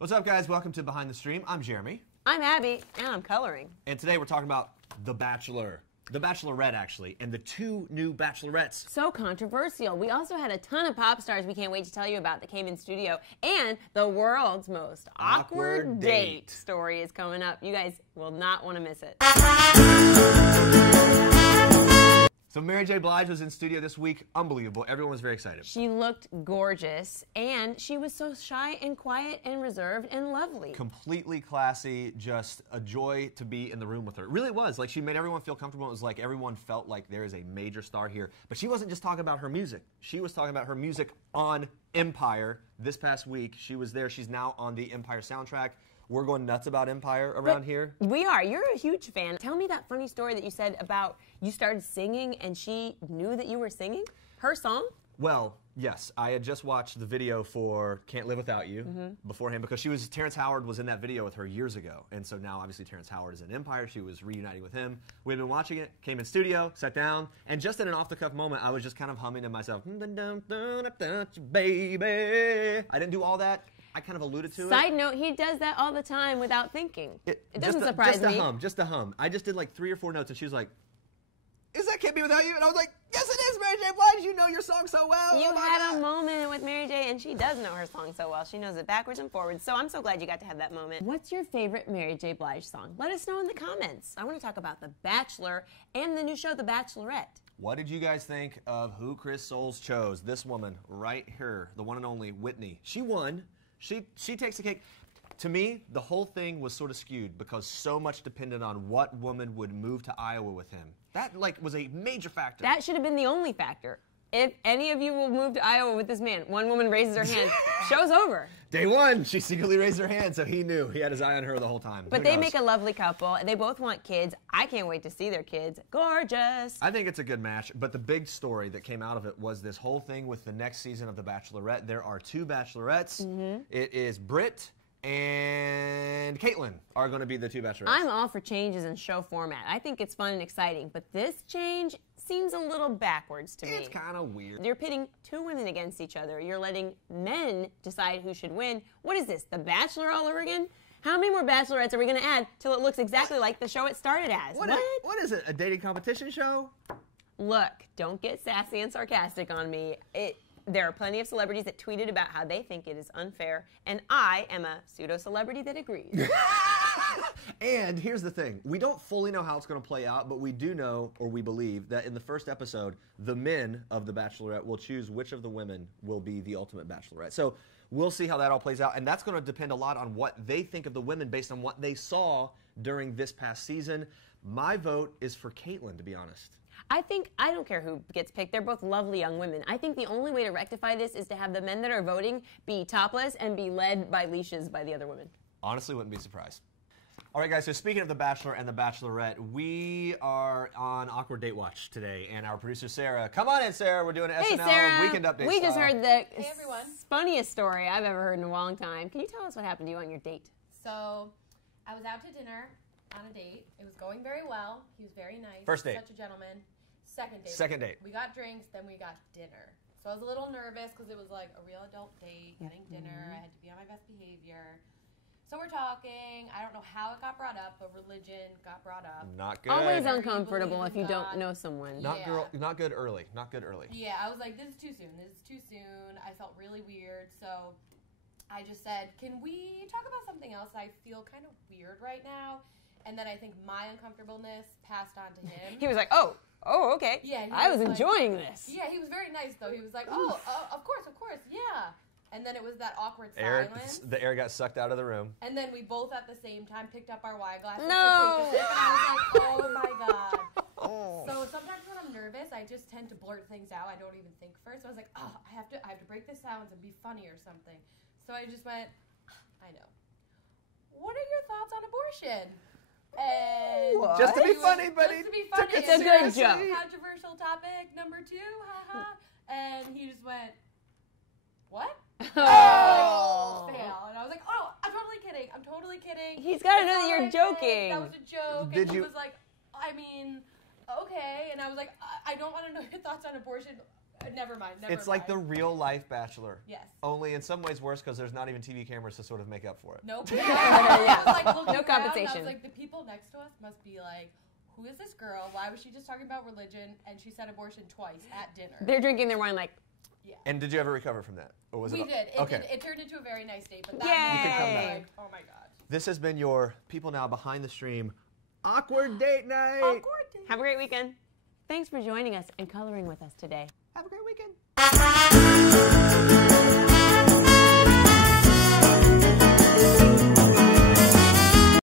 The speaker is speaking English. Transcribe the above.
What's up, guys? Welcome to Behind the Stream. I'm Jeremy. I'm Abby, and I'm coloring. And today we're talking about The Bachelor. The Bachelorette, actually, and the two new Bachelorettes. So controversial. We also had a ton of pop stars we can't wait to tell you about that came in studio. And the world's most awkward date story is coming up. You guys will not want to miss it. So Mary J. Blige was in studio this week. Unbelievable. Everyone was very excited. She looked gorgeous, and she was so shy and quiet and reserved and lovely. Completely classy, just a joy to be in the room with her. It really was. Like, she made everyone feel comfortable. It was like everyone felt like there is a major star here. But she wasn't just talking about her music. She was talking about her music on Empire. This past week, she was there. She's now on the Empire soundtrack. We're going nuts about Empire around here. We are. You're a huge fan. Tell me that funny story that you said about you started singing and she knew that you were singing her song? Well, yes. I had just watched the video for Can't Live Without You beforehand because Terrence Howard was in that video with her years ago. And so now, obviously, Terrence Howard is in Empire. She was reuniting with him. We had been watching it, came in studio, sat down, and just in an off-the-cuff moment, I was just kind of humming to myself, baby. I didn't do all that. I kind of alluded to it. Side note, he does that all the time without thinking. It doesn't surprise me. Just a hum. I just did like 3 or 4 notes, and she was like, "Is that Can't Be Without You?" And I was like, "Yes, it is, Mary J. Blige. You know your song so well." You had a moment with Mary J, and she does know her song so well. She knows it backwards and forwards, so I'm so glad you got to have that moment. What's your favorite Mary J. Blige song? Let us know in the comments. I want to talk about The Bachelor and the new show, The Bachelorette. What did you guys think of who Chris Soules chose? This woman right here, the one and only Whitney. She won. She takes the cake. To me, the whole thing was sort of skewed because so much depended on what woman would move to Iowa with him. That was a major factor. That should have been the only factor. If any of you will move to Iowa with this man, one woman raises her hand, show's over. Day one, she secretly raised her hand, so he knew. He had his eye on her the whole time. But they make a lovely couple. They both want kids. I can't wait to see their kids. Gorgeous. I think it's a good match, but the big story that came out of it was this whole thing with the next season of The Bachelorette. There are 2 Bachelorettes. It is Britt and Caitlyn are going to be the 2 Bachelorettes. I'm all for changes in show format. I think it's fun and exciting, but this change seems a little backwards to me. It's kind of weird. You're pitting 2 women against each other. You're letting men decide who should win. What is this, The Bachelor all over again? How many more Bachelorettes are we going to add till it looks exactly like the show it started as? What is it, a dating competition show? Look, don't get sassy and sarcastic on me. There are plenty of celebrities that tweeted about how they think it is unfair, and I am a pseudo-celebrity that agrees. And here's the thing. We don't fully know how it's going to play out, but we do know, or we believe, that in the first episode, the men of The Bachelorette will choose which of the women will be the ultimate Bachelorette. So we'll see how that all plays out, and that's going to depend a lot on what they think of the women based on what they saw during this past season. My vote is for Caitlyn, to be honest. I don't care who gets picked. They're both lovely young women. I think the only way to rectify this is to have the men that are voting be topless and be led by leashes by the other women. Honestly, wouldn't be surprised. All right, guys, so speaking of The Bachelor and The Bachelorette, we are on Awkward Date Watch today, and our producer, Sarah. Come on in, Sarah. We're doing an SNL Weekend Update We just heard the everyone. funniest story I've ever heard in a long time. Can you tell us what happened to you on your date? So, I was out to dinner on a date. It was going very well. He was very nice. First date. Such a gentleman. Second date. Second date. We got drinks, then we got dinner. So I was a little nervous because it was like a real adult date, getting dinner. I had to be on my best behavior. So we're talking. I don't know how it got brought up, but religion got brought up. Not good. Always uncomfortable if you don't know someone. Not good early. Not good early. Yeah, I was like, this is too soon. This is too soon. I felt really weird. So I just said, can we talk about something else? I feel kind of weird right now. And then I think my uncomfortableness passed on to him. He was like, oh, okay. Yeah, I was enjoying this. Yeah, he was very nice, though. He was like, of course, yeah. And then it was that awkward silence. The air got sucked out of the room. And then we both at the same time picked up our wine glasses No. to take a sip, and I was like, oh my God. So sometimes when I'm nervous, I just tend to blurt things out. I don't even think first. So I was like, I have to break the silence and be funny or something. So I just went, I know. What are your thoughts on abortion? And just to be funny, buddy. Just to be funny. It's a good joke. Controversial topic number 2, haha. And he just went, what? Oh. Fail. And I was like, I'm totally kidding. He's got to know that you're joking. That was a joke. And he was like, I mean, okay. And I was like, I don't want to know your thoughts on abortion. Never mind. It's like the real life Bachelor. Yes. Only in some ways worse because there's not even TV cameras to sort of make up for it. Nope. Yeah. I was, like, looking No around, compensation. I was like, the people next to us must be like, who is this girl? Why was she just talking about religion? And she said abortion twice at dinner. They're drinking their wine like. Yeah. And did you ever recover from that? Or was We it did. Okay. It turned into a very nice date, but Yay. that You could come was back. like, oh my god. This has been your People Now Behind the Stream awkward date night. Awkward date. Have a great weekend. Thanks for joining us and coloring with us today. Have a great weekend.